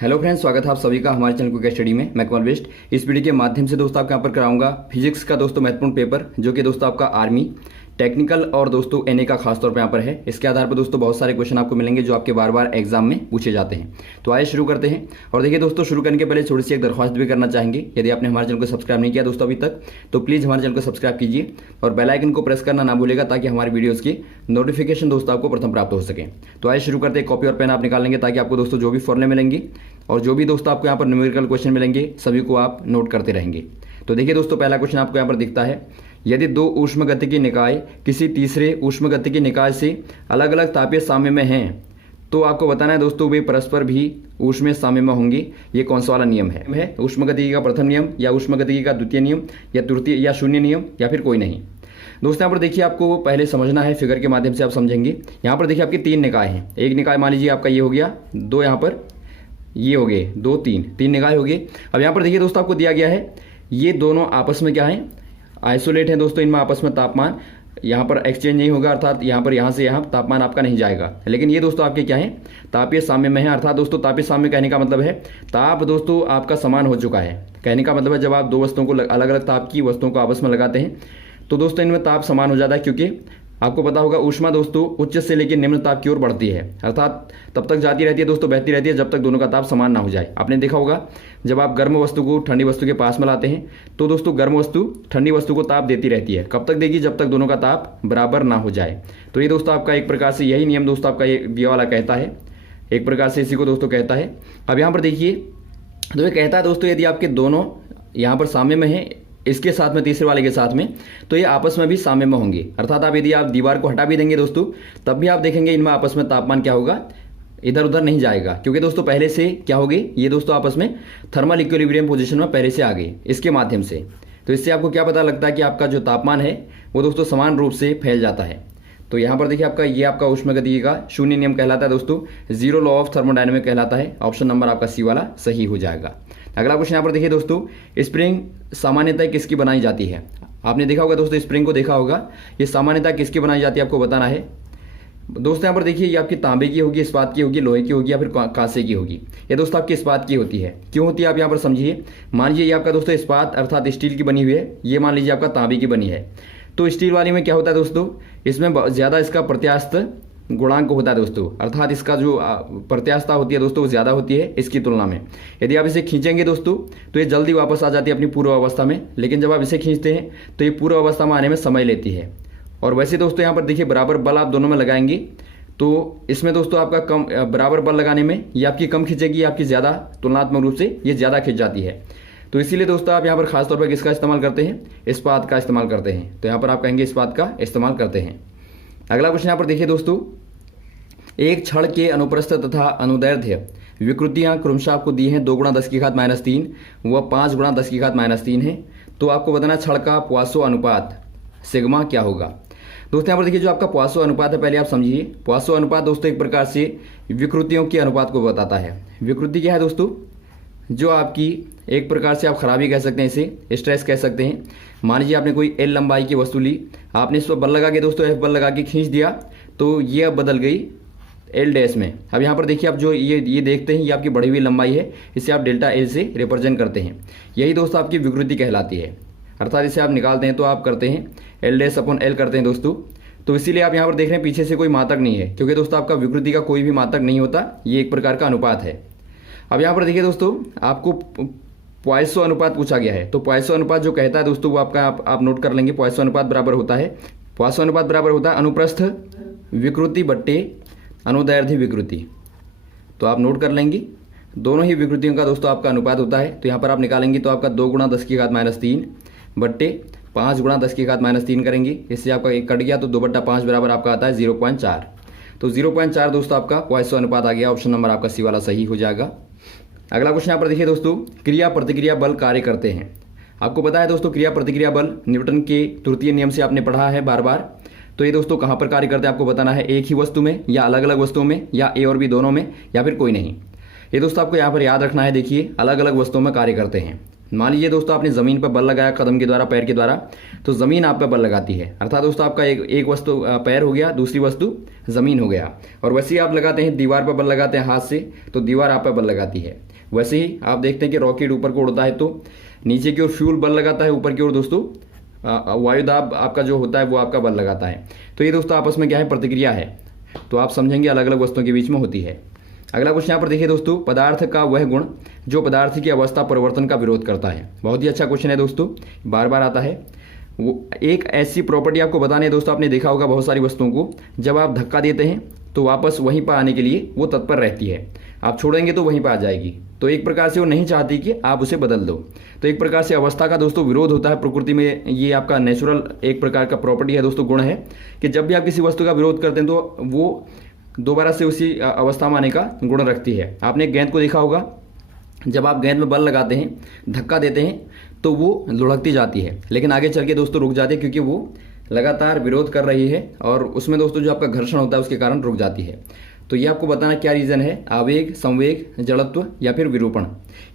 Hello friends, स्वागत है आप सभी का हमारे चैनल क्विक स्टडी में। मैं कमल बेस्ट। इस वीडियो के माध्यम से दोस्तों आपको यहाँ पर कराऊंगा फिजिक्स का दोस्तों महत्वपूर्ण पेपर, जो कि दोस्तों आपका आर्मी टेक्निकल और दोस्तों एनए का खास तौर पर यहाँ पर है। इसके आधार पर दोस्तों बहुत सारे क्वेश्चन आपको मिलेंगे जो आपके बार बार एग्जाम में पूछे जाते हैं। तो आइए शुरू करते हैं। और देखिए दोस्तों, शुरू करने के पहले थोड़ी सी एक दरख्वास्त भी करना चाहेंगे। यदि आपने हमारे चैनल को सब्सक्राइब नहीं किया दोस्तों अभी तक, तो प्लीज़ हमारे चैनल को सब्सक्राइब कीजिए और बेल आइकन को प्रेस करना ना भूलेगा, ताकि हमारी वीडियोज़ की नोटिफिकेशन दोस्तों आपको प्रथम प्राप्त हो सके। तो आइए शुरू करते हैं। कॉपी और पेन आप निकाल लेंगे, ताकि आपको दोस्तों जो भी फॉर्मूले मिलेंगे और जो भी दोस्तों आपको यहाँ पर न्यूमेरिकल क्वेश्चन मिलेंगे सभी को आप नोट करते रहेंगे। तो देखिए दोस्तों, पहला क्वेश्चन आपको यहाँ पर दिखता है, यदि दो ऊष्मगतिकी निकाय किसी तीसरे ऊष्मगतिकी निकाय से अलग अलग तापीय साम्य में हैं, तो आपको बताना है दोस्तों वे परस्पर भी ऊष्मीय साम्य में होंगे। ये कौन सा वाला नियम है ऊष्मगतिकी का प्रथम नियम, या ऊष्मगतिकी का द्वितीय नियम, या तृतीय या शून्य नियम, या फिर कोई नहीं। दोस्तों यहाँ पर देखिए, आपको पहले समझना है, फिगर के माध्यम से आप समझेंगे। यहाँ पर देखिए आपके तीन निकाय हैं। एक निकाय मान लीजिए आपका ये हो गया, दो यहाँ पर ये हो गए, दो तीन निकाय हो गए। अब यहाँ पर देखिए दोस्तों, आपको दिया गया है ये दोनों आपस में क्या है, आइसोलेट हैं दोस्तों। इनमें आपस में तापमान यहाँ पर एक्सचेंज नहीं होगा, अर्थात यहाँ पर यहाँ से यहाँ तापमान आपका नहीं जाएगा। लेकिन ये दोस्तों आपके क्या है, तापीय साम्य में है। अर्थात दोस्तों तापीय साम्य कहने का मतलब है ताप दोस्तों आपका समान हो चुका है। कहने का मतलब है जब आप दो वस्तुओं को अलग अलग ताप की वस्तुओं को आपस में लगाते हैं तो दोस्तों इनमें ताप समान हो जाता है, क्योंकि आपको पता होगा ऊष्मा दोस्तों उच्च से लेकर निम्न ताप की ओर बढ़ती है। अर्थात तब तक जाती रहती है दोस्तों, बहती रहती है जब तक दोनों का ताप समान ना हो जाए। आपने देखा होगा जब आप गर्म वस्तु को ठंडी वस्तु के पास में लाते हैं तो दोस्तों गर्म वस्तु ठंडी वस्तु को ताप देती रहती है। कब तक देगी, जब तक दोनों का ताप बराबर ना हो जाए। तो ये दोस्तों आपका एक प्रकार से यही नियम दोस्तों आपका ये दिया वाला कहता है, एक प्रकार से इसी को दोस्तों कहता है। अब यहाँ पर देखिए, तो ये कहता है दोस्तों यदि आपके दोनों यहाँ पर साम्य में है, इसके साथ में तीसरे वाले के साथ में, तो ये आपस में भी साम्य में होंगे। अर्थात आप यदि आप दीवार को हटा भी देंगे दोस्तों, तब भी आप देखेंगे इनमें आपस में तापमान क्या होगा, इधर उधर नहीं जाएगा, क्योंकि दोस्तों पहले से क्या हो गए ये दोस्तों आपस में थर्मल इक्विलिब्रियम पोजीशन में पहले से आ गए इसके माध्यम से। तो इससे आपको क्या पता लगता है कि आपका जो तापमान है वो दोस्तों समान रूप से फैल जाता है। तो यहाँ पर देखिए आपका ये आपका ऊष्मगतिकी का शून्य नियम कहलाता है दोस्तों, जीरो लॉ ऑफ थर्मोडायनेमिक कहलाता है। ऑप्शन नंबर आपका सी वाला सही हो जाएगा। अगला क्वेश्चन यहाँ पर देखिए दोस्तों, स्प्रिंग सामान्यतः किसकी बनाई जाती है। आपने देखा होगा दोस्तों, स्प्रिंग को देखा होगा, ये सामान्यतः किसकी बनाई जाती है आपको बताना है। दोस्तों यहाँ पर देखिए ये आपकी तांबे की होगी, इस्पात की होगी, लोहे की होगी, या फिर कांसे की होगी। ये दोस्तों आपकी इस्पात की होती है। क्यों होती है आप यहाँ पर समझिए। मान लीजिए ये आपका दोस्तों इस्पात अर्थात स्टील की बनी हुई है, ये मान लीजिए आपका तांबे की बनी है। तो स्टील वाली में क्या होता है दोस्तों, इसमें ज़्यादा इसका प्रत्यास्थ गुणांक होता है दोस्तों, अर्थात इसका जो प्रत्यास्थता होती है दोस्तों वो ज़्यादा होती है इसकी तुलना में। यदि आप इसे खींचेंगे दोस्तों तो ये जल्दी वापस आ जाती है अपनी पूर्व अवस्था में, लेकिन जब आप इसे खींचते हैं तो ये पूर्व अवस्था में आने में समय लेती है। और वैसे दोस्तों यहाँ पर देखिए बराबर बल आप दोनों में लगाएंगे तो इसमें दोस्तों आपका कम बराबर बल लगाने में ये आपकी कम खींचेगी, आपकी ज़्यादा तुलनात्मक रूप से ये ज़्यादा खींच जाती है। तो इसीलिए दोस्तों आप यहाँ पर खासतौर पर किसका इस्तेमाल करते हैं, इस्पात का इस्तेमाल करते हैं। तो यहाँ पर आप कहेंगे इस्पात का इस्तेमाल करते हैं। अगला क्वेश्चन यहाँ पर देखिए दोस्तों, एक छड़ के अनुप्रस्थ तथा अनुदैर्ध्य विकृतियाँ क्रमशः आपको दी हैं 2 × 10⁻³ व 5 × 10⁻³ है। तो आपको बताना छड़ का पोइसो अनुपात सिग्मा क्या होगा। दोस्तों यहाँ पर देखिए जो आपका पोइसो अनुपात है, पहले आप समझिए। पोइसो अनुपात दोस्तों एक प्रकार से विकृतियों के अनुपात को बताता है। विकृति क्या है दोस्तों, जो आपकी एक प्रकार से आप खराबी कह सकते हैं, इसे स्ट्रेस कह सकते हैं। मान लीजिए आपने कोई एल लंबाई की वस्तु ली, आपने इस पर बल लगा के दोस्तों एफ बल लगा के खींच दिया, तो ये अब बदल गई एल डैश में। अब यहाँ पर देखिए आप जो ये देखते हैं, ये आपकी बढ़ी हुई लंबाई है, इसे आप डेल्टा एल से रिप्रेजेंट करते हैं। यही दोस्तों आपकी विकृति कहलाती है। अर्थात इसे आप निकालते हैं तो आप करते हैं एल डैश अपॉन एल करते हैं दोस्तों। तो इसीलिए आप यहाँ पर देख रहे हैं पीछे से कोई मात्रक नहीं है, क्योंकि दोस्तों आपका विकृति का कोई भी मात्रक नहीं होता, ये एक प्रकार का अनुपात है। अब यहाँ पर देखिए दोस्तों, आपको पोइसो अनुपात पूछा गया है। तो पोइसो अनुपात जो कहता है दोस्तों वो आपका आप नोट कर लेंगे। पोइसो अनुपात बराबर होता है, पोइसो अनुपात बराबर होता है अनुप्रस्थ विकृति बट्टे अनुदैर्ध्य विकृति। तो आप नोट कर लेंगे, दोनों ही विकृतियों का दोस्तों आपका अनुपात होता है। तो यहाँ पर आप निकालेंगे तो आपका 2 × 10⁻³ बट्टे 5 × 10⁻³ करेंगे। इससे आपका एक कट गया तो 2/5 बराबर आपका आता है 0.4। तो 0.4 दोस्तों आपका पोइसो अनुपात आ गया। ऑप्शन नंबर आपका सी वाला सही हो जाएगा। अगला क्वेश्चन यहाँ पर देखिए दोस्तों, क्रिया प्रतिक्रिया बल कार्य करते हैं। आपको पता है दोस्तों क्रिया प्रतिक्रिया बल न्यूटन के तृतीय नियम से आपने पढ़ा है बार बार। तो ये दोस्तों कहाँ पर कार्य करते हैं आपको बताना है, एक ही वस्तु में या अलग अलग वस्तुओं में, या ए और बी दोनों में, या फिर कोई नहीं। ये दोस्तों आपको यहाँ पर याद रखना है। देखिए अलग अलग वस्तुओं में कार्य करते हैं। मान लीजिए दोस्तों आपने ज़मीन पर बल लगाया कदम के द्वारा, पैर के द्वारा, तो ज़मीन आप पे बल लगाती है, अर्थात दोस्तों आपका एक वस्तु पैर हो गया, दूसरी वस्तु ज़मीन हो गया। और वैसे ही आप लगाते हैं दीवार पर बल लगाते हैं हाथ से, तो दीवार आप पे बल लगाती है। वैसे ही आप देखते हैं कि रॉकेट ऊपर को उड़ता है तो नीचे की ओर फ्यूल बल लगाता है, ऊपर की ओर दोस्तों वायुदाब आपका जो होता है वो आपका बल लगाता है। तो ये दोस्तों आपस में क्या है, प्रतिक्रिया है। तो आप समझेंगे अलग अलग वस्तुओं के बीच में होती है। अगला क्वेश्चन यहाँ पर देखिए दोस्तों, पदार्थ का वह गुण जो पदार्थ की अवस्था परिवर्तन का विरोध करता है। बहुत ही अच्छा क्वेश्चन है दोस्तों, बार बार आता है। वो एक ऐसी प्रॉपर्टी आपको बतानी है दोस्तों, आपने देखा होगा बहुत सारी वस्तुओं को जब आप धक्का देते हैं तो वापस वहीं पर आने के लिए वो तत्पर रहती है, आप छोड़ेंगे तो वहीं पर आ जाएगी। तो एक प्रकार से वो नहीं चाहती कि आप उसे बदल दो। तो एक प्रकार से अवस्था का दोस्तों विरोध होता है प्रकृति में। ये आपका नेचुरल एक प्रकार का प्रॉपर्टी है दोस्तों, गुण है कि जब भी आप किसी वस्तु का विरोध करते हैं तो वो दोबारा से उसी अवस्था में आने का गुण रखती है। आपने गेंद को देखा होगा, जब आप गेंद में बल लगाते हैं, धक्का देते हैं तो वो लुढ़कती जाती है, लेकिन आगे चल के दोस्तों रुक जाती है क्योंकि वो लगातार विरोध कर रही है और उसमें दोस्तों जो आपका घर्षण होता है उसके कारण रुक जाती है। तो ये आपको बताना क्या रीज़न है, आवेग, संवेग, जड़त्व या फिर विरूपण।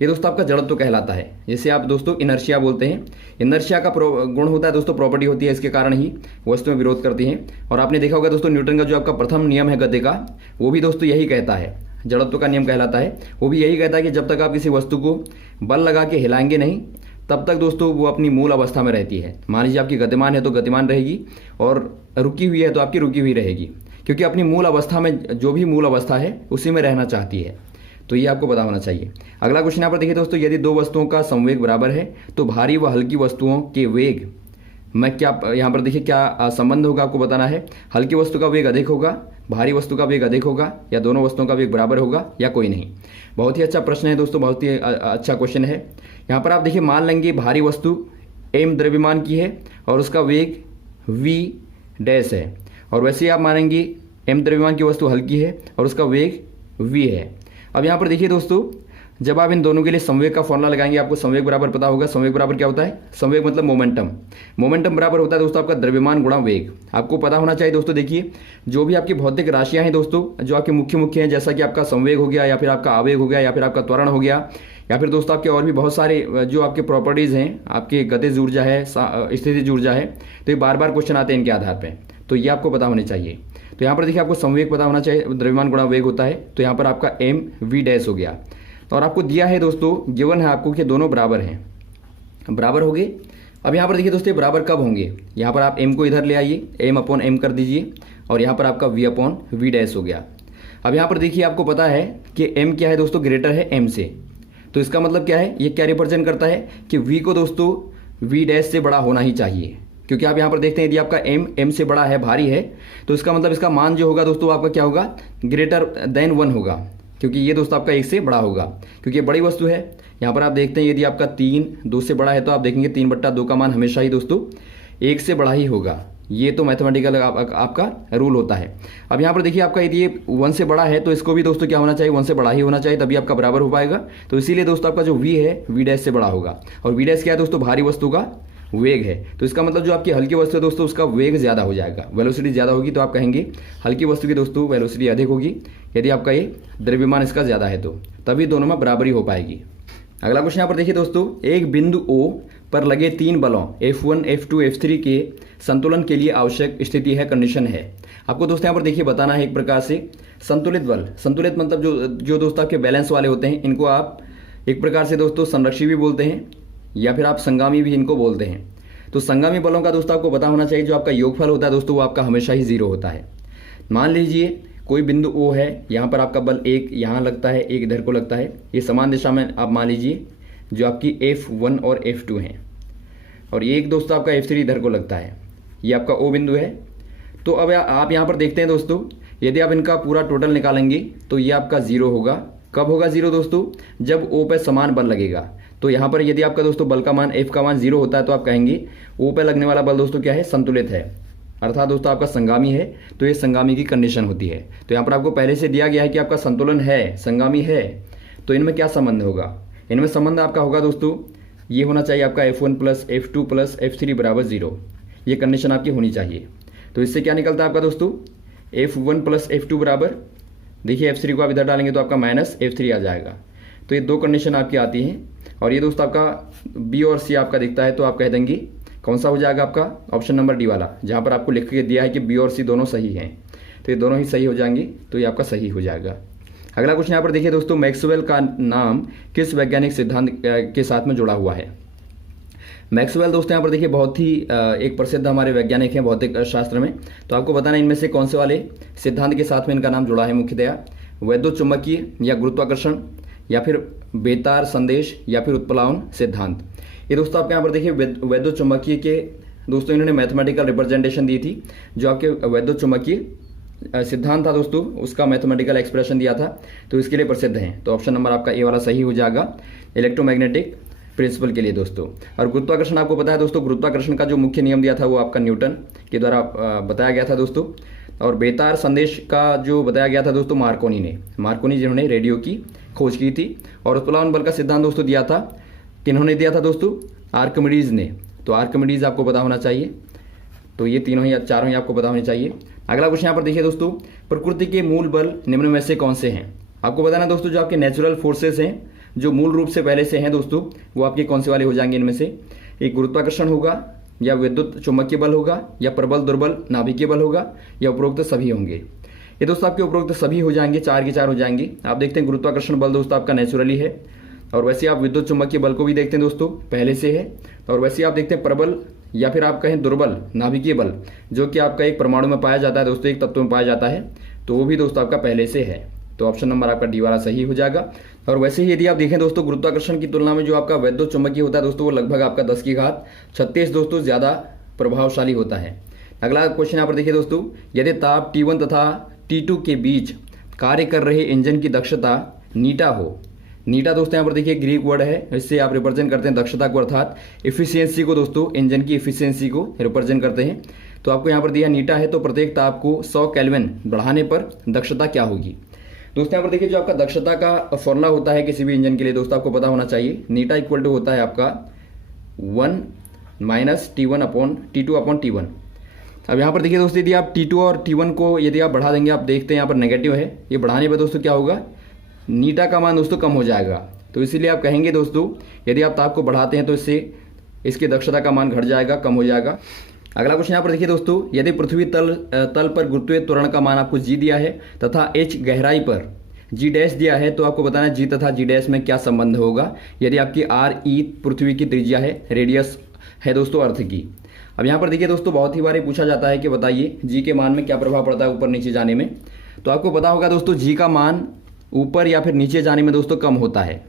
ये दोस्तों आपका जड़त्व कहलाता है, जिसे आप दोस्तों इनर्शिया बोलते हैं। इनर्शिया का गुण होता है दोस्तों, प्रॉपर्टी होती है, इसके कारण ही वस्तुएं विरोध करती हैं। और आपने देखा होगा दोस्तों न्यूटन का जो आपका प्रथम नियम है गति का, वो भी दोस्तों यही कहता है, जड़त्व का नियम कहलाता है। वो भी यही कहता है कि जब तक आप किसी वस्तु को बल लगा के हिलाएंगे नहीं तब तक दोस्तों वो अपनी मूल अवस्था में रहती है। मान लीजिए आपकी गतिमान है तो गतिमान रहेगी और रुकी हुई है तो आपकी रुकी हुई रहेगी, क्योंकि अपनी मूल अवस्था में, जो भी मूल अवस्था है उसी में रहना चाहती है। तो ये आपको पता होना चाहिए। अगला क्वेश्चन यहाँ पर देखिए दोस्तों, यदि दो वस्तुओं का संवेग बराबर है तो भारी व हल्की वस्तुओं के वेग में क्या, यहाँ पर देखिए क्या संबंध होगा आपको बताना है। हल्की वस्तु का वेग अधिक होगा, भारी वस्तु का वेग अधिक होगा, या दोनों वस्तुओं का वेग बराबर होगा, या कोई नहीं। बहुत ही अच्छा प्रश्न है दोस्तों, बहुत ही अच्छा क्वेश्चन है। यहाँ पर आप देखिए मान लेंगे भारी वस्तु m द्रव्यमान की है और उसका वेग v डैश है, और वैसे ही आप मानेंगे m द्रव्यमान की वस्तु हल्की है और उसका वेग v है। अब यहाँ पर देखिए दोस्तों, जब आप इन दोनों के लिए संवेग का फॉर्मूला लगाएंगे, आपको संवेग बराबर पता होगा। संवेग बराबर क्या होता है, संवेग मतलब मोमेंटम। मोमेंटम बराबर होता है दोस्तों आपका द्रव्यमान गुणा वेग। आपको पता होना चाहिए दोस्तों। देखिए जो भी आपकी भौतिक राशियां हैं दोस्तों, जो आपके मुख्य हैं, जैसा कि आपका संवेग हो गया, या फिर आपका आवेग हो गया, या फिर आपका त्वरण हो गया, या फिर दोस्तों आपके और भी बहुत सारे जो आपके प्रॉपर्टीज़ हैं, आपकी गतिज ऊर्जा है, स्थितिज ऊर्जा है, तो ये बार बार क्वेश्चन आते हैं इनके आधार पर। तो ये आपको पता होने चाहिए। तो यहाँ पर देखिए आपको संवेग पता होना चाहिए, द्रव्यमान गुणा वेग होता है। तो यहाँ पर आपका m v डैश हो गया। और आपको दिया है दोस्तों, गिवन है आपको कि दोनों बराबर हैं, बराबर हो गए। अब यहाँ पर देखिए दोस्तों बराबर कब होंगे, यहाँ पर आप m को इधर ले आइए, m अपॉन m कर दीजिए, और यहाँ पर आपका v अपॉन v डैश हो गया। अब यहाँ पर देखिए आपको पता है कि m क्या है दोस्तों, ग्रेटर है m से। तो इसका मतलब क्या है, ये क्या रिप्रेजेंट करता है कि v को दोस्तों v डैश से बड़ा होना ही चाहिए। क्योंकि आप यहाँ पर देखते हैं यदि आपका m से बड़ा है, भारी है, तो इसका मतलब इसका मान जो होगा दोस्तों आपका क्या होगा, ग्रेटर देन 1 होगा, क्योंकि ये दोस्तों आपका 1 से बड़ा होगा, क्योंकि ये बड़ी वस्तु है। यहाँ पर आप देखते हैं यदि आपका 3 2 से बड़ा है तो आप देखेंगे 3/2 का मान हमेशा ही दोस्तों 1 से बड़ा ही होगा। ये तो मैथमेटिकल आपका रूल होता है। अब यहाँ पर देखिए आपका यदि ये 1 से बड़ा है तो इसको भी दोस्तों क्या होना चाहिए, 1 से बड़ा ही होना चाहिए, तभी आपका बराबर हो पाएगा। तो इसीलिए दोस्तों आपका जो v है v डैश से बड़ा होगा, और v डैश क्या है दोस्तों, भारी वस्तु का वेग है। तो इसका मतलब जो आपकी हल्की वस्तु है दोस्तों उसका वेग ज़्यादा हो जाएगा, वेलोसिटी ज़्यादा होगी, तो आप कहेंगे हल्की वस्तु की दोस्तों वेलोसिटी अधिक होगी यदि आपका ये द्रव्यमान इसका ज़्यादा है, तो तभी दोनों में बराबरी हो पाएगी। अगला क्वेश्चन यहाँ पर देखिए दोस्तों, एक बिंदु O पर लगे 3 बलों F1 F2 F3 के संतुलन के लिए आवश्यक स्थिति है, कंडीशन है। आपको दोस्तों यहाँ पर देखिए बताना है एक प्रकार से संतुलित बल। संतुलित मतलब जो दोस्तों आपके बैलेंस वाले होते हैं, इनको आप एक प्रकार से दोस्तों संरक्षी भी बोलते हैं, या फिर आप संगामी भी इनको बोलते हैं। तो संगामी बलों का दोस्तों आपको पता होना चाहिए, जो आपका योगफल होता है दोस्तों वो आपका हमेशा ही 0 होता है। मान लीजिए कोई बिंदु O है, यहाँ पर आपका बल एक यहाँ लगता है, एक इधर को लगता है, ये समान दिशा में आप मान लीजिए जो आपकी F1 और F2 हैं, और ये एक दोस्तों आपका F3 इधर को लगता है, ये आपका O बिंदु है। तो अब आप यहाँ पर देखते हैं दोस्तों, यदि आप इनका पूरा टोटल निकालेंगे तो ये आपका 0 होगा। कब होगा 0 दोस्तों, जब O पे समान बल लगेगा। तो यहाँ पर यदि आपका दोस्तों बल का मान F का मान 0 होता है तो आप कहेंगे O पे लगने वाला बल दोस्तों क्या है, संतुलित है, अर्थात दोस्तों आपका संगामी है। तो ये संगामी की कंडीशन होती है। तो यहाँ पर आपको पहले से दिया गया है कि आपका संतुलन है, संगामी है, तो इनमें क्या संबंध होगा, इनमें संबंध आपका होगा दोस्तों ये होना चाहिए आपका F1 plus F2 plus F3 बराबर 0। ये कंडीशन आपकी होनी चाहिए। तो इससे क्या निकलता है आपका दोस्तों, F1 प्लस F2 बराबर, देखिए F3 को आप इधर डालेंगे तो आपका माइनस F3 आ जाएगा। तो ये 2 कंडीशन आपकी आती हैं। और ये दोस्तों आपका बी और सी आपका दिखता है, तो आप कह देंगे कौन सा हो जाएगा आपका ऑप्शन नंबर डी वाला, जहाँ पर आपको लिख के दिया है कि बी और सी दोनों सही हैं, तो ये दोनों ही सही हो जाएंगे, तो ये आपका सही हो जाएगा। अगला क्वेश्चन यहाँ पर देखिए दोस्तों, मैक्सवेल का नाम किस वैज्ञानिक सिद्धांत के साथ में जुड़ा हुआ है। मैक्सवेल दोस्तों यहाँ पर देखिए बहुत ही एक प्रसिद्ध हमारे वैज्ञानिक हैं भौतिक शास्त्र में, तो आपको बताना इनमें से कौन से वाले सिद्धांत के साथ में इनका नाम जुड़ा है मुख्यतया, वैद्युतचुंबकीय या गुरुत्वाकर्षण या फिर बेतार संदेश या फिर उत्प्लावन सिद्धांत। ये दोस्तों आपके यहाँ पर देखिए वैद्युतचुंबकीय के दोस्तों इन्होंने मैथमेटिकल रिप्रेजेंटेशन दी थी, जो आपके वैद्युतचुंबकीय सिद्धांत था दोस्तों उसका मैथमेटिकल एक्सप्रेशन दिया था, तो इसके लिए प्रसिद्ध हैं। तो ऑप्शन नंबर आपका ए वाला सही हो जाएगा इलेक्ट्रोमैग्नेटिक प्रिंसिपल के लिए दोस्तों। और गुरुत्वाकर्षण आपको पता है दोस्तों, गुरुत्वाकर्षण का जो मुख्य नियम दिया था वो आपका न्यूटन के द्वारा बताया गया था दोस्तों। और बेतार संदेश का जो बताया गया था दोस्तों मार्कोनी जिन्होंने रेडियो की खोज की थी। और उत्प्लावन बल का सिद्धांत दोस्तों दिया था, किन्होंने दिया था दोस्तों, आर्किमिडीज ने, तो आर्किमिडीज आपको पता होना चाहिए। तो ये तीनों ही चारों ही आपको पता होने चाहिए। अगला क्वेश्चन यहाँ पर देखिए दोस्तों, प्रकृति के मूल बल निम्न में से कौन से हैं। आपको बताना दोस्तों जो आपके नेचुरल फोर्सेस हैं जो मूल रूप से पहले से हैं दोस्तों, वो आपके कौन से वाले हो जाएंगे इनमें से, एक गुरुत्वाकर्षण होगा या विद्युत चुंबकीय बल होगा या प्रबल दुर्बल नाभिकीय बल होगा या उपरोक्त सभी होंगे। ये दोस्तों आपके उपरोक्त सभी हो जाएंगे, 4 के 4 हो जाएंगे। आप देखते हैं गुरुत्वाकर्षण बल दोस्तों आपका नेचुरली है, और वैसे आप विद्युत चुंबकीय बल को भी देखते हैं दोस्तों पहले से है, और वैसे आप देखते हैं प्रबल या फिर आप कहें दुर्बल नाभिकीय बल जो कि आपका एक परमाणु में पाया जाता है दोस्तों, एक तत्व में पाया जाता है, तो वो भी दोस्तों आपका पहले से है। तो ऑप्शन नंबर आपका डी वाला सही हो जाएगा। और वैसे ही यदि आप देखें दोस्तों गुरुत्वाकर्षण की तुलना में जो आपका वैद्युत चुंबकीय होता है दोस्तों वो लगभग आपका 10 की घात 36 दोस्तों ज़्यादा प्रभावशाली होता है। अगला क्वेश्चन यहाँ पर देखिए दोस्तों, यदि ताप T1 तथा T2 के बीच कार्य कर रहे इंजन की दक्षता नीटा हो। नीटा दोस्तों यहाँ पर देखिए ग्रीक वर्ड है, इससे आप रिप्रेजेंट करते हैं दक्षता को, अर्थात इफिशियंसी को दोस्तों, इंजन की इफिशियंसी को रिप्रेजेंट करते हैं। तो आपको यहाँ पर दिया नीटा है, तो प्रत्येक ताप को 100 केल्विन बढ़ाने पर दक्षता क्या होगी। दोस्तों यहाँ पर देखिए जो आपका दक्षता का फॉर्मूला होता है किसी भी इंजन के लिए दोस्तों आपको पता होना चाहिए, नीटा इक्वल टू होता है आपका 1 माइनस T1/T2/T1। अब यहाँ पर देखिए दोस्तों यदि आप T2 और T1 को यदि आप बढ़ा देंगे, आप देखते हैं यहाँ पर नेगेटिव है, ये बढ़ाने पर दोस्तों क्या होगा, नीटा का मान दोस्तों कम हो जाएगा। तो इसीलिए आप कहेंगे दोस्तों यदि आप ताप को बढ़ाते हैं तो इससे इसकी दक्षता का मान घट जाएगा, कम हो जाएगा। अगला क्वेश्चन यहाँ पर देखिए दोस्तों, यदि पृथ्वी तल पर गुरुत्वीय त्वरण का मान आपको जी दिया है तथा h गहराई पर जी डैश दिया है, तो आपको बताना जी तथा जी डैश में क्या संबंध होगा। यदि आपकी RE पृथ्वी की त्रिज्या है, रेडियस है दोस्तों अर्थ की। अब यहाँ पर देखिए दोस्तों बहुत ही बार पूछा जाता है कि बताइए जी के मान में क्या प्रभाव पड़ता है ऊपर नीचे जाने में। तो आपको पता होगा दोस्तों जी का मान ऊपर या फिर नीचे जाने में दोस्तों कम होता है।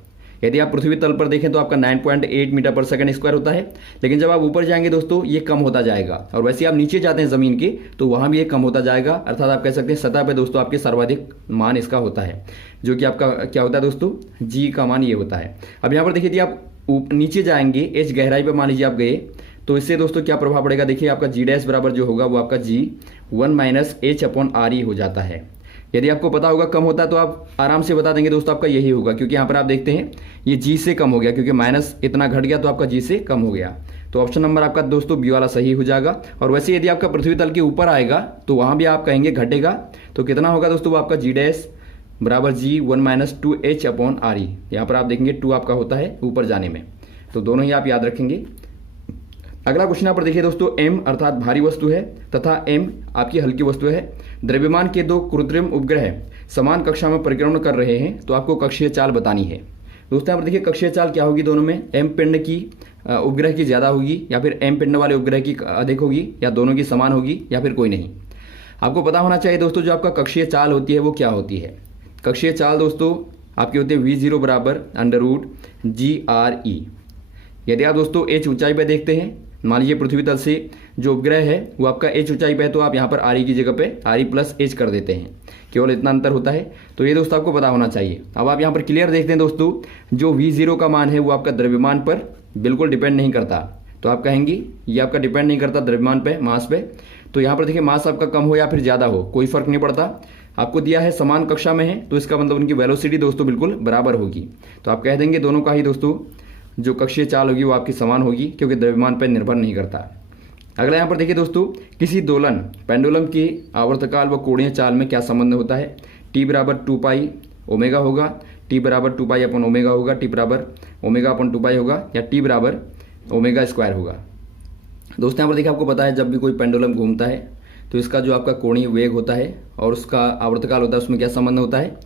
यदि आप पृथ्वी तल पर देखें तो आपका 9.8 मीटर पर सेकंड स्क्वायर होता है, लेकिन जब आप ऊपर जाएंगे दोस्तों ये कम होता जाएगा। और वैसे आप नीचे जाते हैं ज़मीन के तो वहाँ भी ये कम होता जाएगा, अर्थात आप कह सकते हैं सतह पे दोस्तों आपके सर्वाधिक मान इसका होता है, जो कि आपका क्या होता है दोस्तों, जी का मान ये होता है। अब यहाँ पर देखिए यदि आप नीचे जाएंगे h गहराई पर मान लीजिए आप गए, तो इससे दोस्तों क्या प्रभाव पड़ेगा, देखिए आपका जी डैश बराबर जो होगा वो आपका जी 1 माइनस h/RE हो जाता है। यदि आपको पता होगा कम होता है तो आप आराम से बता देंगे दोस्तों आपका यही होगा, क्योंकि यहाँ पर आप देखते हैं ये जी से कम हो गया, क्योंकि माइनस इतना घट गया तो आपका जी से कम हो गया। तो ऑप्शन नंबर आपका दोस्तों बी वाला सही हो जाएगा। और वैसे यदि आपका पृथ्वी तल के ऊपर आएगा तो वहाँ भी आप कहेंगे घटेगा, तो कितना होगा दोस्तों, वो आपका जी डैश बराबर जी 1 माइनस 2h/RE। यहाँ पर आप देखेंगे 2 आपका होता है ऊपर जाने में, तो दोनों ही आप याद रखेंगे। अगला क्वेश्चन यहाँ पर देखिए दोस्तों, m अर्थात भारी वस्तु है तथा m आपकी हल्की वस्तु है। द्रव्यमान के 2 कृत्रिम उपग्रह समान कक्षा में परिक्रमण कर रहे हैं, तो आपको कक्षीय चाल बतानी है। दोस्तों यहाँ पर देखिए कक्षीय चाल क्या होगी, दोनों में m पिंड की उपग्रह की ज़्यादा होगी या फिर m पिंड वाले उपग्रह की अधिक होगी, या दोनों की समान होगी या फिर कोई नहीं। आपको पता होना चाहिए दोस्तों जो आपका कक्षीय चाल होती है वो क्या होती है। कक्षीय चाल दोस्तों आपकी होती है V0 बराबर √GRE। यदि आप दोस्तों h ऊंचाई पर देखते हैं, मान लीजिए पृथ्वी तल से जो उपग्रह है वो आपका h ऊंचाई पे है, तो आप यहाँ पर RE की जगह पे RE प्लस h कर देते हैं, केवल इतना अंतर होता है। तो ये दोस्तों आपको पता होना चाहिए। अब आप यहाँ पर क्लियर देखते हैं दोस्तों, जो V0 का मान है वो आपका द्रव्यमान पर बिल्कुल डिपेंड नहीं करता, तो आप कहेंगे ये आपका डिपेंड नहीं करता द्रव्यमान पे, मास पे। तो यहाँ पर देखिए मास आपका कम हो या फिर ज़्यादा हो कोई फर्क नहीं पड़ता, आपको दिया है समान कक्षा में है, तो इसका मतलब उनकी वेलोसिटी दोस्तों बिल्कुल बराबर होगी। तो आप कह देंगे दोनों का ही दोस्तों जो कक्षीय चाल होगी वो आपकी समान होगी, क्योंकि द्रव्यमान पर निर्भर नहीं करता। अगला यहाँ पर देखिए दोस्तों, किसी दोलन पेंडुलम की आवर्तकाल व कोणीय चाल में क्या संबंध होता है। T बराबर 2 पाई ओमेगा होगा, टी बराबर 2 पाई अपन ओमेगा होगा, टी बराबर ओमेगा अपन 2 पाई होगा, या टी बराबर ओमेगा स्क्वायर होगा। दोस्तों यहाँ पर देखिए आपको पता है जब भी कोई पेंडुलम घूमता है तो इसका जो आपका कोणीय वेग होता है और उसका आवर्तकाल होता है उसमें क्या संबंध होता है,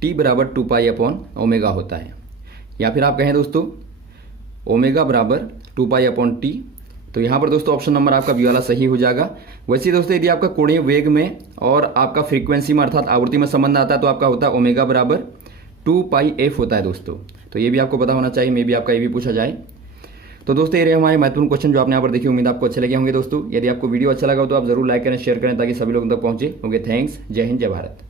टी बराबर 2 पाई अपॉन ओमेगा होता है। या फिर आप कहें दोस्तों ओमेगा बराबर 2 पाई अपॉन टी। तो यहाँ पर दोस्तों ऑप्शन नंबर आपका बी वाला सही हो जाएगा। वैसे दोस्तों यदि आपका कोणीय वेग में और आपका फ्रीक्वेंसी में अर्थात आवृत्ति में संबंध आता है तो आपका होता है ओमेगा बराबर 2 पाई f होता है दोस्तों। तो ये भी आपको पता होना चाहिए, मे भी आपका ये भी पूछा जाए। तो दोस्तों ये रहे हमारे महत्वपूर्ण क्वेश्चन जो आपने यहाँ पर देखी। उम्मीद आपको अच्छे लगे होंगे दोस्तों। यदि आपको वीडियो अच्छा लगा हो तो आप जरूर लाइक करें, शेयर करें ताकि सभी लोगों तक पहुंचे। Okay, thanks. जय हिंद, जय भारत।